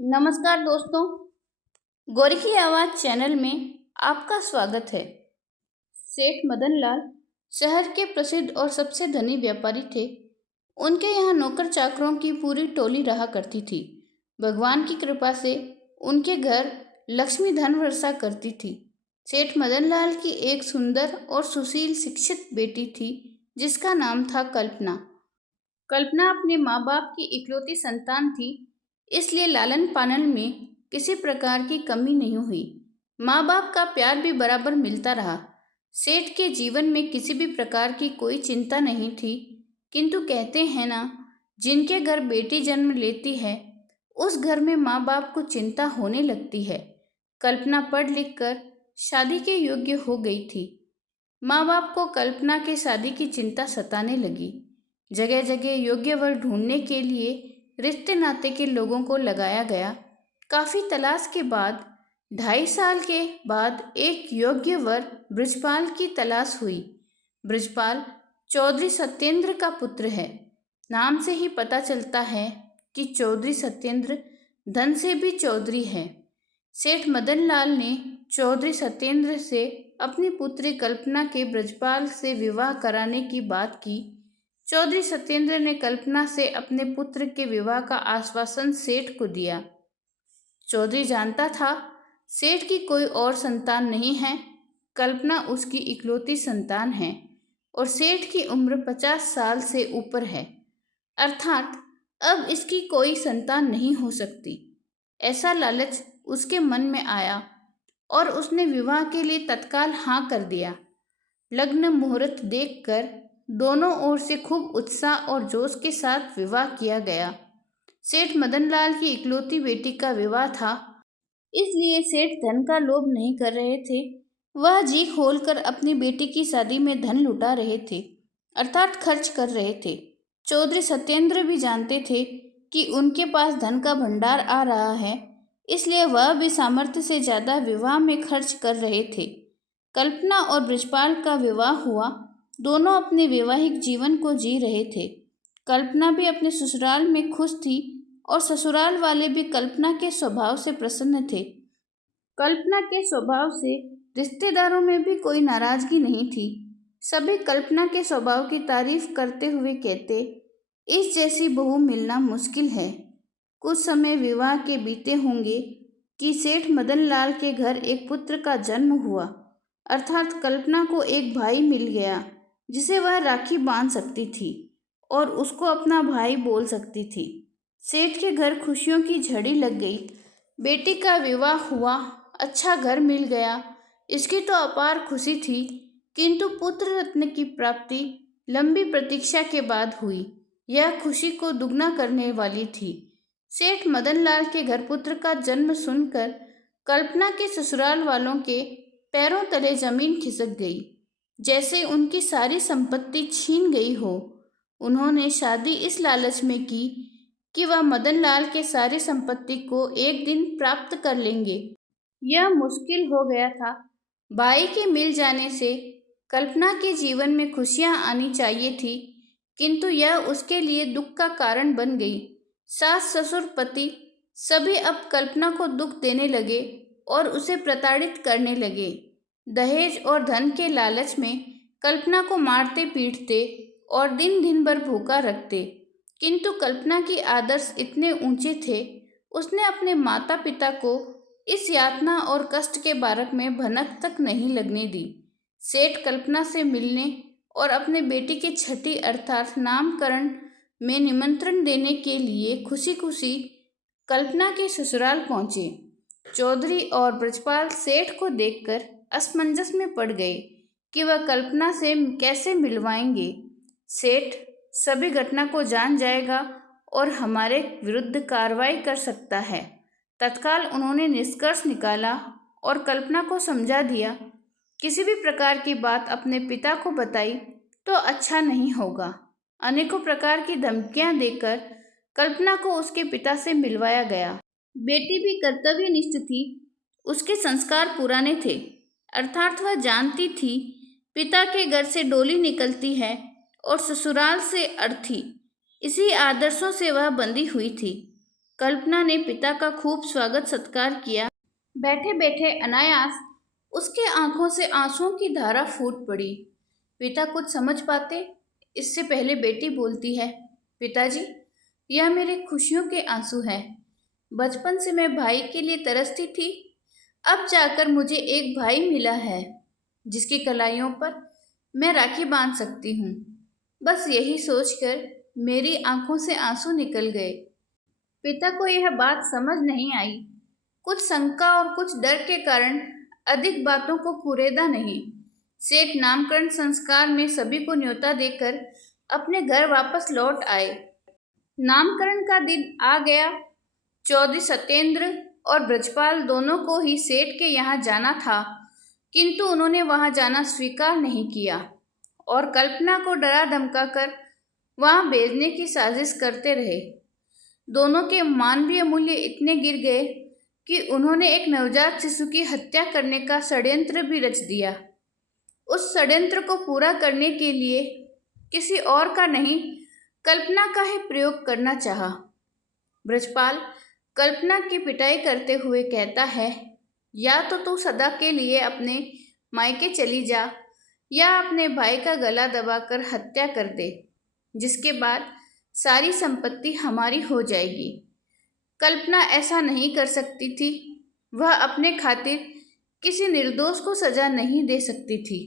नमस्कार दोस्तों, गौरी की आवाज़ चैनल में आपका स्वागत है। सेठ मदन लाल शहर के प्रसिद्ध और सबसे धनी व्यापारी थे। उनके यहाँ नौकर चाकरों की पूरी टोली रहा करती थी। भगवान की कृपा से उनके घर लक्ष्मी धन वर्षा करती थी। सेठ मदन लाल की एक सुंदर और सुशील शिक्षित बेटी थी जिसका नाम था कल्पना। कल्पना अपने माँ बाप की इकलौती संतान थी, इसलिए लालन पालन में किसी प्रकार की कमी नहीं हुई। माँ बाप का प्यार भी बराबर मिलता रहा। सेठ के जीवन में किसी भी प्रकार की कोई चिंता नहीं थी, किंतु कहते हैं ना, जिनके घर बेटी जन्म लेती है उस घर में माँ बाप को चिंता होने लगती है। कल्पना पढ़ लिख कर शादी के योग्य हो गई थी। माँ बाप को कल्पना के शादी की चिंता सताने लगी। जगह जगह योग्य वर ढूंढने के लिए रिश्ते नाते के लोगों को लगाया गया। काफी तलाश के बाद 2.5 साल के बाद एक योग्य वर ब्रजपाल की तलाश हुई। ब्रजपाल चौधरी सत्येंद्र का पुत्र है। नाम से ही पता चलता है कि चौधरी सत्येंद्र धन से भी चौधरी है। सेठ मदन लाल ने चौधरी सत्येंद्र से अपनी पुत्री कल्पना के ब्रजपाल से विवाह कराने की बात की। चौधरी सत्येंद्र ने कल्पना से अपने पुत्र के विवाह का आश्वासन सेठ को दिया। चौधरी जानता था सेठ की कोई और संतान नहीं है, कल्पना उसकी इकलौती संतान है और सेठ की उम्र 50 साल से ऊपर है, अर्थात अब इसकी कोई संतान नहीं हो सकती। ऐसा लालच उसके मन में आया और उसने विवाह के लिए तत्काल हाँ कर दिया। लग्न मुहूर्त देखकर दोनों ओर से खूब उत्साह और जोश के साथ विवाह किया गया। सेठ मदन लाल की इकलौती बेटी का विवाह था, इसलिए सेठ धन का लोभ नहीं कर रहे थे। वह जी खोलकर अपनी बेटी की शादी में धन लुटा रहे थे, अर्थात खर्च कर रहे थे। चौधरी सत्येंद्र भी जानते थे कि उनके पास धन का भंडार आ रहा है, इसलिए वह भी सामर्थ्य से ज्यादा विवाह में खर्च कर रहे थे। कल्पना और ब्रजपाल का विवाह हुआ। दोनों अपने वैवाहिक जीवन को जी रहे थे। कल्पना भी अपने ससुराल में खुश थी और ससुराल वाले भी कल्पना के स्वभाव से प्रसन्न थे। कल्पना के स्वभाव से रिश्तेदारों में भी कोई नाराजगी नहीं थी। सभी कल्पना के स्वभाव की तारीफ करते हुए कहते, इस जैसी बहू मिलना मुश्किल है। कुछ समय विवाह के बीते होंगे कि सेठ मदन लाल के घर एक पुत्र का जन्म हुआ, अर्थात कल्पना को एक भाई मिल गया जिसे वह राखी बांध सकती थी और उसको अपना भाई बोल सकती थी। सेठ के घर खुशियों की झड़ी लग गई। बेटी का विवाह हुआ, अच्छा घर मिल गया, इसकी तो अपार खुशी थी, किंतु पुत्र रत्न की प्राप्ति लंबी प्रतीक्षा के बाद हुई। यह खुशी को दुगना करने वाली थी। सेठ मदन लाल के घर पुत्र का जन्म सुनकर कल्पना के ससुराल वालों के पैरों तले जमीन खिसक गई, जैसे उनकी सारी संपत्ति छीन गई हो। उन्होंने शादी इस लालच में की कि वह मदन लाल के सारी संपत्ति को एक दिन प्राप्त कर लेंगे। यह मुश्किल हो गया था। भाई के मिल जाने से कल्पना के जीवन में खुशियां आनी चाहिए थी, किंतु यह उसके लिए दुख का कारण बन गई। सास ससुर पति सभी अब कल्पना को दुख देने लगे और उसे प्रताड़ित करने लगे। दहेज और धन के लालच में कल्पना को मारते पीटते और दिन दिन भर भूखा रखते, किंतु कल्पना की आदर्श इतने ऊंचे थे, उसने अपने माता पिता को इस यातना और कष्ट के बारक में भनक तक नहीं लगने दी। सेठ कल्पना से मिलने और अपने बेटी के छठी अर्थात नामकरण में निमंत्रण देने के लिए खुशी खुशी कल्पना के ससुराल पहुंचे। चौधरी और ब्रजपाल सेठ को देखकर असमंजस में पड़ गए कि वह कल्पना से कैसे मिलवाएंगे। सेठ सभी घटना को जान जाएगा और हमारे विरुद्ध कार्रवाई कर सकता है। तत्काल उन्होंने निष्कर्ष निकाला और कल्पना को समझा दिया, किसी भी प्रकार की बात अपने पिता को बताई तो अच्छा नहीं होगा। अनेकों प्रकार की धमकियां देकर कल्पना को उसके पिता से मिलवाया गया। बेटी भी कर्तव्यनिष्ठ थी, उसके संस्कार पुराने थे, अर्थात वह जानती थी पिता के घर से डोली निकलती है और ससुराल से अर्थी। इसी आदर्शों से वह बंधी हुई थी। कल्पना ने पिता का खूब स्वागत सत्कार किया। बैठे बैठे अनायास उसके आंखों से आंसुओं की धारा फूट पड़ी। पिता कुछ समझ पाते इससे पहले बेटी बोलती है, पिताजी, यह मेरे खुशियों के आंसू हैं। बचपन से मैं भाई के लिए तरसती थी, अब जाकर मुझे एक भाई मिला है जिसकी कलाइयों पर मैं राखी बांध सकती हूँ। बस यही सोचकर मेरी आंखों से आंसू निकल गए। पिता को यह बात समझ नहीं आई। कुछ शंका और कुछ डर के कारण अधिक बातों को कुरेदा नहीं। सेठ नामकरण संस्कार में सभी को न्योता देकर अपने घर वापस लौट आए। नामकरण का दिन आ गया। चौधरी सत्येंद्र और ब्रजपाल दोनों को ही सेठ के यहाँ जाना था, किंतु उन्होंने वहाँ जाना स्वीकार नहीं किया और कल्पना को डरा धमकाकर वहाँ भेजने की साजिश करते रहे। दोनों के मानवीय मूल्य इतने गिर गए कि उन्होंने एक नवजात शिशु की हत्या करने का षड्यंत्र भी रच दिया। उस षड्यंत्र को पूरा करने के लिए किसी और का नहीं, कल्पना का ही प्रयोग करना चाहा। ब्रजपाल कल्पना की पिटाई करते हुए कहता है, या तो तू सदा के लिए अपने मायके चली जा या अपने भाई का गला दबाकर हत्या कर दे, जिसके बाद सारी संपत्ति हमारी हो जाएगी। कल्पना ऐसा नहीं कर सकती थी। वह अपने खातिर किसी निर्दोष को सजा नहीं दे सकती थी।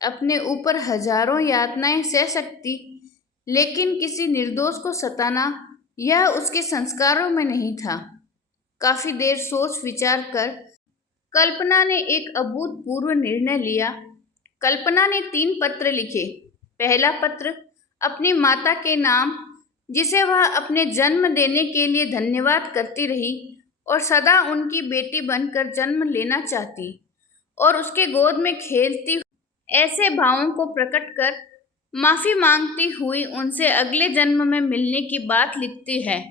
अपने ऊपर हजारों यातनाएं सह सकती, लेकिन किसी निर्दोष को सताना यह उसके संस्कारों में नहीं था। काफी देर सोच विचार कर कल्पना ने एक अभूतपूर्व निर्णय लिया। कल्पना ने 3 पत्र लिखे। पहला पत्र अपनी माता के नाम, जिसे वह अपने जन्म देने के लिए धन्यवाद करती रही और सदा उनकी बेटी बनकर जन्म लेना चाहती और उसके गोद में खेलती, ऐसे भावों को प्रकट कर माफी मांगती हुई उनसे अगले जन्म में मिलने की बात लिखती है।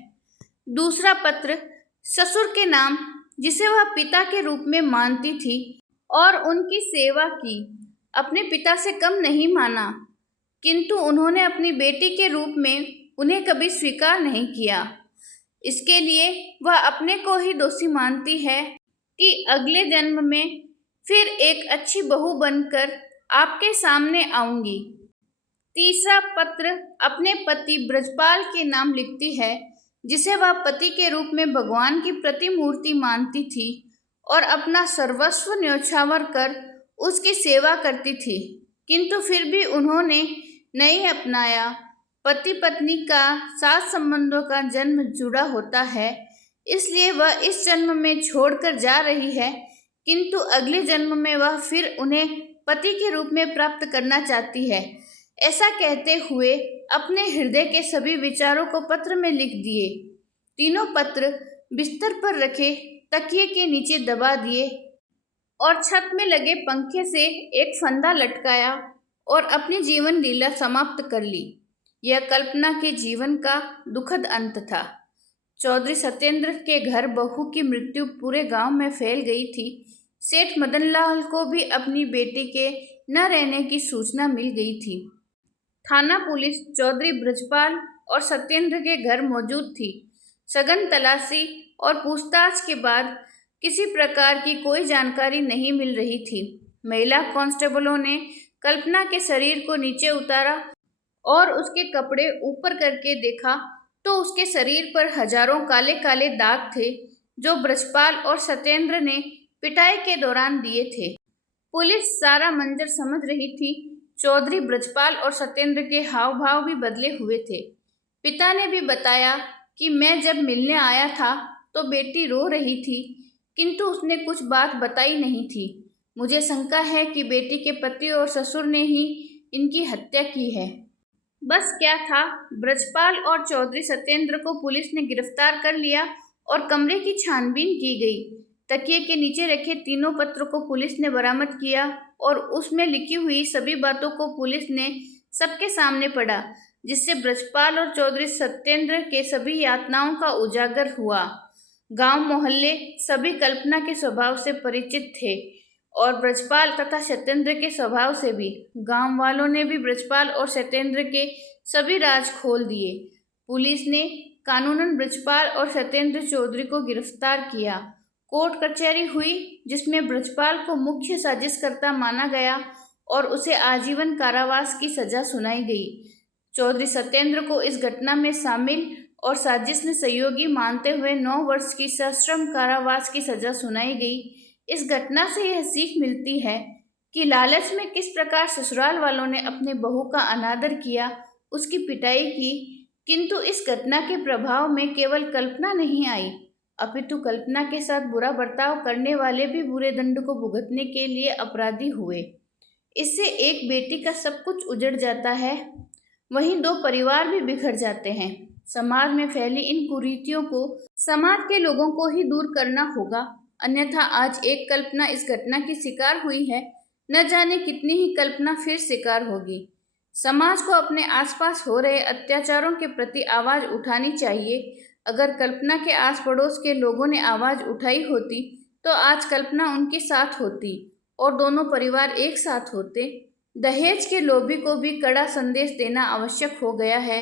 दूसरा पत्र ससुर के नाम, जिसे वह पिता के रूप में मानती थी और उनकी सेवा की। अपने पिता से कम नहीं माना, किंतु उन्होंने अपनी बेटी के रूप में उन्हें कभी स्वीकार नहीं किया। इसके लिए वह अपने को ही दोषी मानती है कि अगले जन्म में फिर एक अच्छी बहू बनकर आपके सामने आऊंगी। तीसरा पत्र अपने पति ब्रजपाल के नाम लिखती है, जिसे वह पति के रूप में भगवान की प्रतिमूर्ति मानती थी और अपना सर्वस्व न्यौछावर कर उसकी सेवा करती थी, किंतु फिर भी उन्होंने नहीं अपनाया। पति पत्नी का सात संबंधों का जन्म जुड़ा होता है, इसलिए वह इस जन्म में छोड़कर जा रही है, किंतु अगले जन्म में वह फिर उन्हें पति के रूप में प्राप्त करना चाहती है। ऐसा कहते हुए अपने हृदय के सभी विचारों को पत्र में लिख दिए। तीनों पत्र बिस्तर पर रखे तकिए के नीचे दबा दिए और छत में लगे पंखे से एक फंदा लटकाया और अपनी जीवन लीला समाप्त कर ली। यह कल्पना के जीवन का दुखद अंत था। चौधरी सत्येंद्र के घर बहू की मृत्यु पूरे गांव में फैल गई थी। सेठ मदनलाल को भी अपनी बेटी के न रहने की सूचना मिल गई थी। थाना पुलिस चौधरी ब्रजपाल और सत्येंद्र के घर मौजूद थी। सघन तलाशी और पूछताछ के बाद किसी प्रकार की कोई जानकारी नहीं मिल रही थी। महिला कांस्टेबलों ने कल्पना के शरीर को नीचे उतारा और उसके कपड़े ऊपर करके देखा तो उसके शरीर पर हजारों काले काले दाग थे, जो ब्रजपाल और सत्येंद्र ने पिटाई के दौरान दिए थे। पुलिस सारा मंजर समझ रही थी। चौधरी ब्रजपाल और सत्येंद्र के हाव भाव भी बदले हुए थे। पिता ने भी बताया कि मैं जब मिलने आया था तो बेटी रो रही थी, किंतु उसने कुछ बात बताई नहीं थी। मुझे शंका है कि बेटी के पति और ससुर ने ही इनकी हत्या की है। बस क्या था, ब्रजपाल और चौधरी सत्येंद्र को पुलिस ने गिरफ्तार कर लिया और कमरे की छानबीन की गई। तकिए के नीचे रखे तीनों पत्रों को पुलिस ने बरामद किया और उसमें लिखी हुई सभी बातों को पुलिस ने सबके सामने पढ़ा, जिससे ब्रजपाल और चौधरी सत्येंद्र के सभी यातनाओं का उजागर हुआ। गांव मोहल्ले सभी कल्पना के स्वभाव से परिचित थे और ब्रजपाल तथा सत्येंद्र के स्वभाव से भी। गांव वालों ने भी ब्रजपाल और सत्येंद्र के सभी राज खोल दिए। पुलिस ने कानूनन ब्रजपाल और सत्येंद्र चौधरी को गिरफ्तार किया। कोर्ट कचहरी हुई जिसमें ब्रजपाल को मुख्य साजिशकर्ता माना गया और उसे आजीवन कारावास की सजा सुनाई गई। चौधरी सत्येंद्र को इस घटना में शामिल और साजिश में सहयोगी मानते हुए 9 वर्ष की सश्रम कारावास की सजा सुनाई गई। इस घटना से यह सीख मिलती है कि लालच में किस प्रकार ससुराल वालों ने अपने बहू का अनादर किया, उसकी पिटाई की, किंतु इस घटना के प्रभाव में केवल कल्पना नहीं आई, अपितु कल्पना के साथ बुरा बर्ताव करने वाले भी बुरे दंड को भुगतने के लिए अपराधी हुए। इससे एक बेटी का सब कुछ उजड़ जाता है, वहीं 2 परिवार भी बिखर जाते हैं। समाज में फैली इन कुरीतियों को समाज के लोगों को ही दूर करना होगा, अन्यथा आज एक कल्पना इस घटना की शिकार हुई है, न जाने कितनी ही कल्पना फिर शिकार होगी। समाज को अपने आसपास हो रहे अत्याचारों के प्रति आवाज उठानी चाहिए। अगर कल्पना के आस पड़ोस के लोगों ने आवाज उठाई होती तो आज कल्पना उनके साथ होती और दोनों परिवार एक साथ होते। दहेज के लोभी को भी कड़ा संदेश देना आवश्यक हो गया है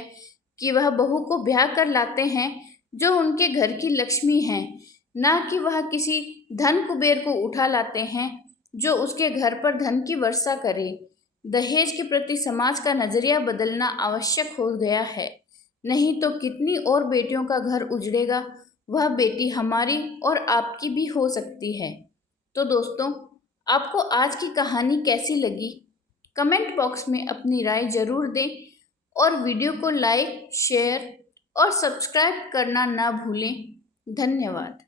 कि वह बहू को ब्याह कर लाते हैं जो उनके घर की लक्ष्मी हैं, ना कि वह किसी धन कुबेर को उठा लाते हैं जो उसके घर पर धन की वर्षा करे। दहेज के प्रति समाज का नजरिया बदलना आवश्यक हो गया है, नहीं तो कितनी और बेटियों का घर उजड़ेगा। वह बेटी हमारी और आपकी भी हो सकती है। तो दोस्तों, आपको आज की कहानी कैसी लगी? कमेंट बॉक्स में अपनी राय जरूर दें और वीडियो को लाइक, शेयर और सब्सक्राइब करना ना भूलें। धन्यवाद।